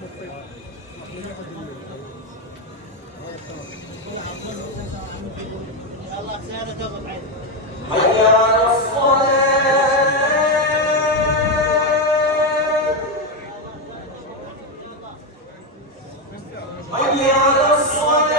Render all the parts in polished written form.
حي على الصلاة. حي على الصلاة.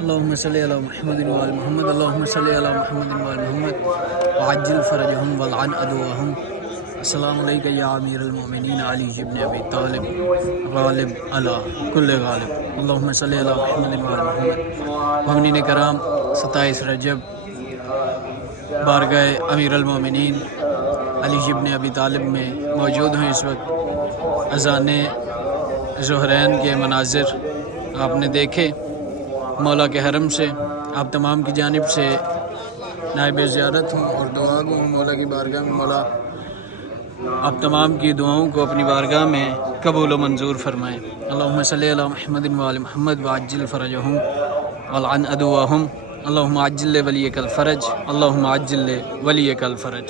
اللهم صل على محمد وآل محمد اللهم صل على محمد وآل محمد وعجل فرجهم والعن عدوهم السلام علیکم یا امیر المؤمنین علی ابن ابی طالب غالب علی کل غالب اللهم صل علی محمد وآل محمد. مؤمنین کرام 27 رجب بارگاہ امیر المؤمنین علی ابن ابی طالب میں موجود ہیں. اس وقت اذان ظہرین کے مناظر آپ نے دیکھے. مولا کے حرم سے آپ تمام کی جانب سے نائب زیارت ہوں اور دعا گو ہوں مولا کی بارگاہ میں. مولا آپ تمام کی دعاؤں کو اپنی بارگاہ میں قبول و منظور فرمائیں. اللہم صلی علی محمد وآل محمد وعجل فرجہم والعن عدوہم اللہم عجل ولیک الفرج اللہم عجل ولیک الفرج.